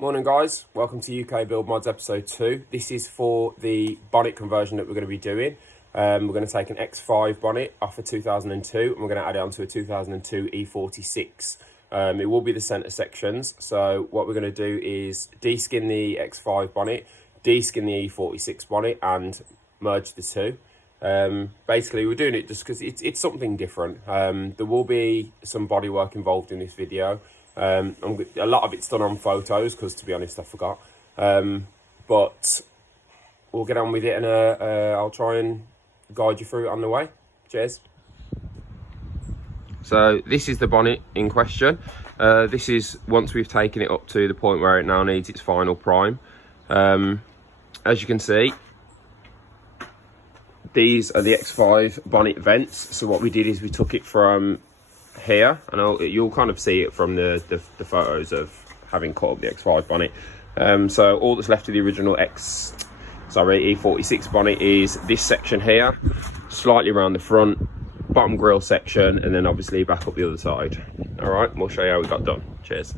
Morning guys, welcome to UK Build Mods episode 2. This is for the bonnet conversion that we're going to be doing. We're going to take an X5 bonnet off a 2002 and we're going to add it onto a 2002 E46. It will be the centre sections, so what we're going to do is deskin the X5 bonnet, deskin the E46 bonnet and merge the two. Basically we're doing it just because it's something different. There will be some bodywork involved in this video. A lot of it's done on photos because, to be honest, I forgot. But we'll get on with it and I'll try and guide you through it on the way. Cheers. So this is the bonnet in question. This is once we've taken it up to the point where it now needs its final prime. As you can see, these are the X5 bonnet vents. So what we did is we took it from here, and you'll kind of see it from the photos of having cut up the X5 bonnet. So all that's left of the original E46 bonnet is this section here, slightly around the front, bottom grille section, and then obviously back up the other side. All right, we'll show you how we got done. Cheers.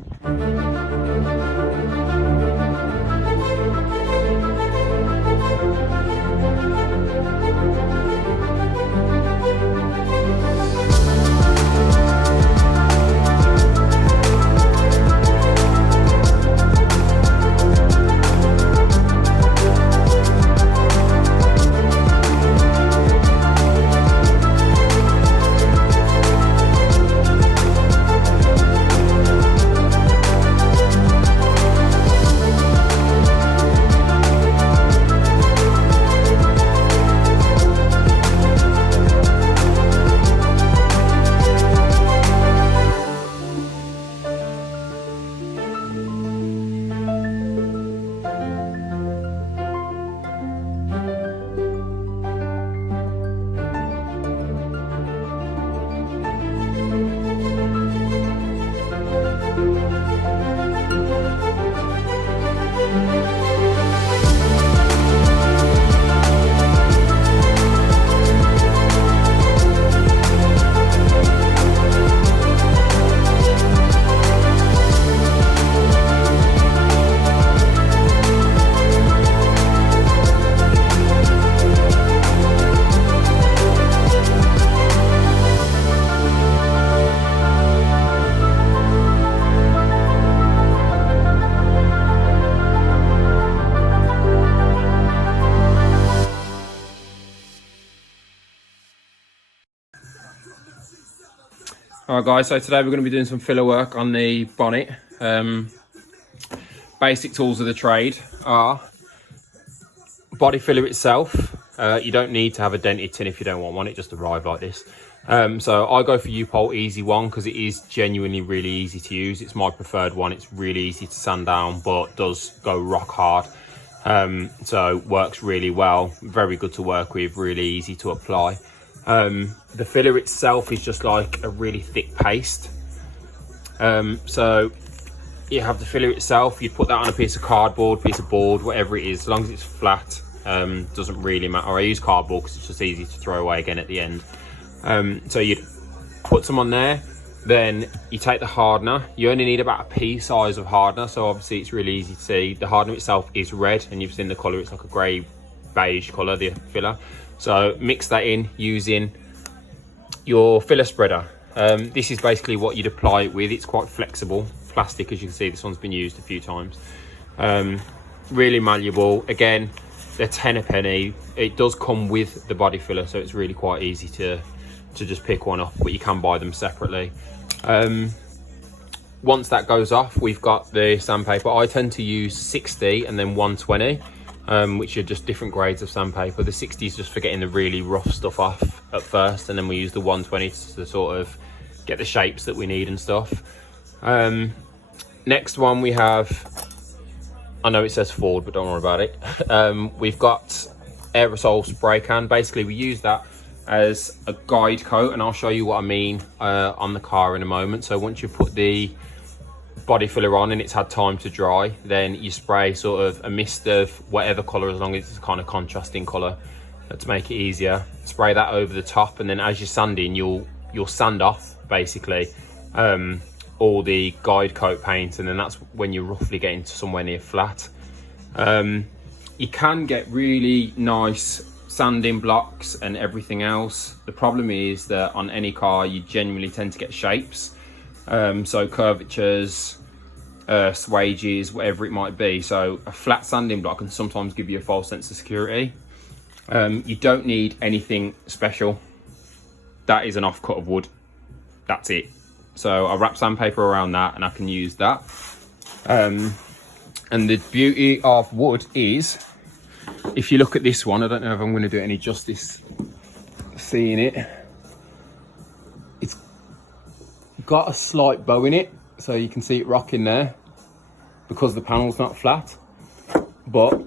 Alright guys, so today we're going to be doing some filler work on the bonnet. Basic tools of the trade are body filler itself. You don't need to have a dented tin if you don't want one, it just arrived like this. So I go for U-Pole Easy One because it is genuinely really easy to use. It's my preferred one. It's really easy to sand down but does go rock hard. So works really well, very good to work with, really easy to apply. The filler itself is just like a really thick paste. So you have the filler itself, you put that on a piece of cardboard, piece of board, whatever it is, as long as it's flat, doesn't really matter. I use cardboard because it's just easy to throw away again at the end. So you'd put some on there, then you take the hardener. You only need about a pea size of hardener, so obviously it's really easy to see. The hardener itself is red, and you've seen the colour, it's like a grey beige colour, the filler. So mix that in using your filler spreader. This is basically what you'd apply it with. It's quite flexible, plastic, as you can see. This one's been used a few times. Really malleable. Again, they're 10 a penny. It does come with the body filler, so it's really quite easy to just pick one up, but you can buy them separately. Once that goes off, we've got the sandpaper. I tend to use 60 and then 120. Which are just different grades of sandpaper. The 60 is just for getting the really rough stuff off at first, and then we use the 120 to sort of get the shapes that we need and stuff. Next one we have, I know it says Ford, but don't worry about it. We've got aerosol spray can. Basically we use that as a guide coat, and I'll show you what I mean on the car in a moment. So once you put the body filler on and it's had time to dry, then you spray sort of a mist of whatever color, as long as it's kind of contrasting color to make it easier. Spray that over the top, and then as you're sanding, you'll sand off basically all the guide coat paint, and then that's when you're roughly getting to somewhere near flat. You can get really nice sanding blocks and everything else. The problem is that on any car you genuinely tend to get shapes, so curvatures, swages, whatever it might be. So a flat sanding block can sometimes give you a false sense of security. You don't need anything special. That is an offcut of wood, that's it. So I wrap sandpaper around that and I can use that. And the beauty of wood is, if you look at this one, I don't know if I'm going to do any justice seeing it, it's got a slight bow in it, so you can see it rocking there because the panel's not flat. But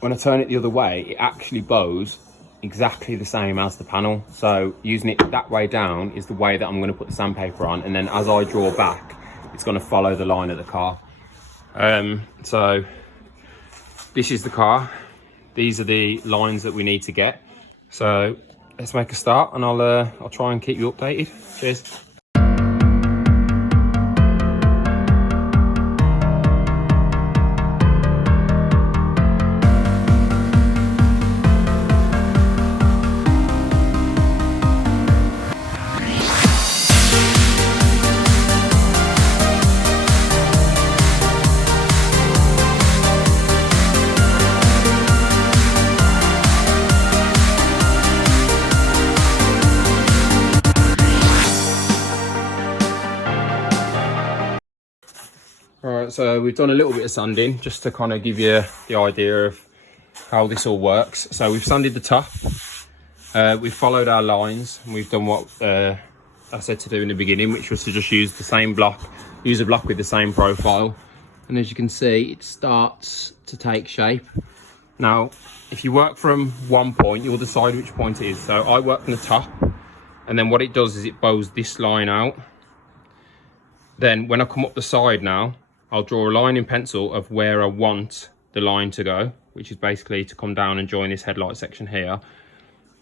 when I turn it the other way, it actually bows exactly the same as the panel. So using it that way down is the way that I'm going to put the sandpaper on, and then as I draw back, it's going to follow the line of the car. So this is the car. These are the lines that we need to get. So let's make a start, and I'll try and keep you updated. Cheers. Alright, so we've done a little bit of sanding just to kind of give you the idea of how this all works. So we've sanded the top, we've followed our lines, and we've done what I said to do in the beginning, which was to just use the same block, use a block with the same profile. And as you can see, it starts to take shape. Now, if you work from one point, you'll decide which point it is. So I work from the top, and then what it does is it bows this line out. Then when I come up the side now, I'll draw a line in pencil of where I want the line to go, which is basically to come down and join this headlight section here.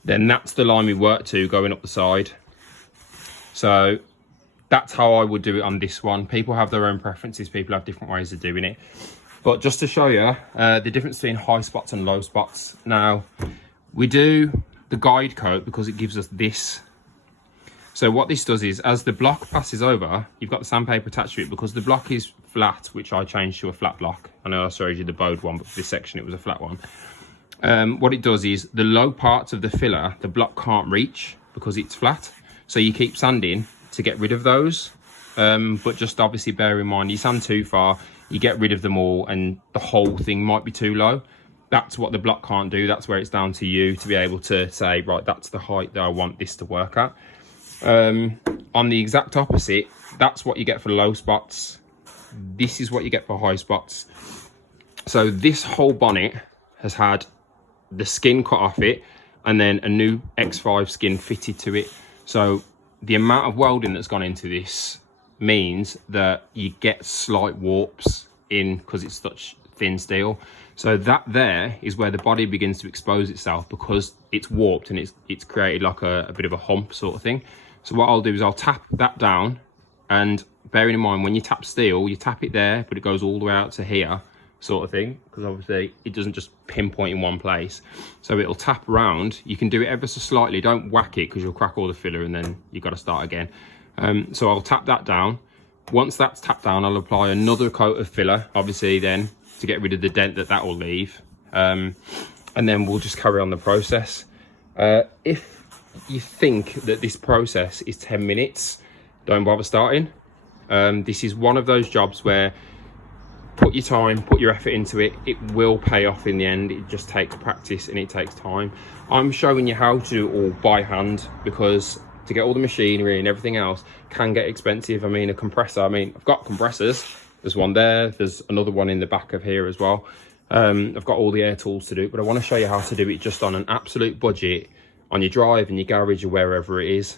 Then that's the line we work to going up the side. So that's how I would do it on this one. People have their own preferences, people have different ways of doing it. But just to show you the difference between high spots and low spots. Now, we do the guide coat because it gives us this. So what this does is, as the block passes over, you've got the sandpaper attached to it. Because the block is flat, which I changed to a flat block. I know I showed you the bowed one, but for this section it was a flat one. What it does is, the low parts of the filler, the block can't reach because it's flat. So you keep sanding to get rid of those. But just obviously bear in mind, you sand too far, you get rid of them all, and the whole thing might be too low. That's what the block can't do. That's where it's down to you to be able to say, right, that's the height that I want this to work at. On the exact opposite, that's what you get for low spots. This is what you get for high spots. So this whole bonnet has had the skin cut off it, and then a new X5 skin fitted to it. So the amount of welding that's gone into this means that you get slight warps in because it's such thin steel. So that there is where the body begins to expose itself, because it's warped and it's created like a bit of a hump sort of thing. So what I'll do is I'll tap that down, and bearing in mind, when you tap steel, you tap it there, but it goes all the way out to here sort of thing, because obviously it doesn't just pinpoint in one place. So it'll tap around. You can do it ever so slightly. Don't whack it because you'll crack all the filler and then you've got to start again. So I'll tap that down. Once that's tapped down, I'll apply another coat of filler, obviously then, to get rid of the dent that will leave. And then we'll just carry on the process. If you think that this process is 10 minutes, don't bother starting. This is one of those jobs where put your time, put your effort into it. It will pay off in the end. It just takes practice and it takes time. I'm showing you how to do it all by hand, because to get all the machinery and everything else can get expensive. I mean, a compressor, I've got compressors. There's one there, there's another one in the back of here as well. I've got all the air tools to do it, but I want to show you how to do it just on an absolute budget, on your drive, in your garage, or wherever it is.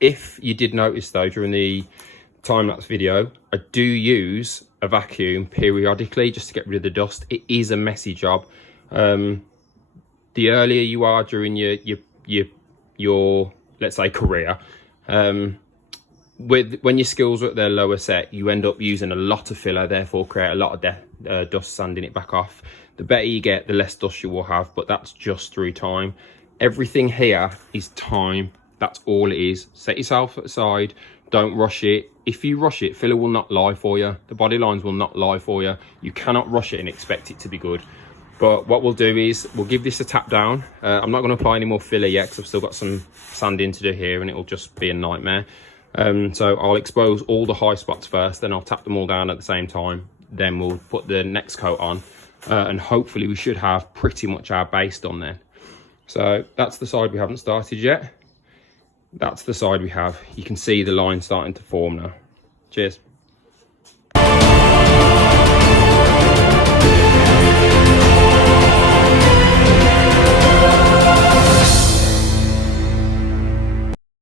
If you did notice though, during the time-lapse video, I do use a vacuum periodically just to get rid of the dust. It is a messy job. The earlier you are during your let's say career, when your skills are at their lower set, you end up using a lot of filler, therefore create a lot of dust, sanding it back off. The better you get, the less dust you will have, but that's just through time. Everything here is time. That's all it is. Set yourself aside. Don't rush it. If you rush it, filler will not lie for you. The body lines will not lie for you. You cannot rush it and expect it to be good. But what we'll do is we'll give this a tap down. I'm not going to apply any more filler yet because I've still got some sanding to do here and it'll just be a nightmare. So I'll expose all the high spots first, then I'll tap them all down at the same time. Then we'll put the next coat on and hopefully we should have pretty much our base done then. So that's the side we haven't started yet. That's the side we have. You can see the line starting to form now. Cheers.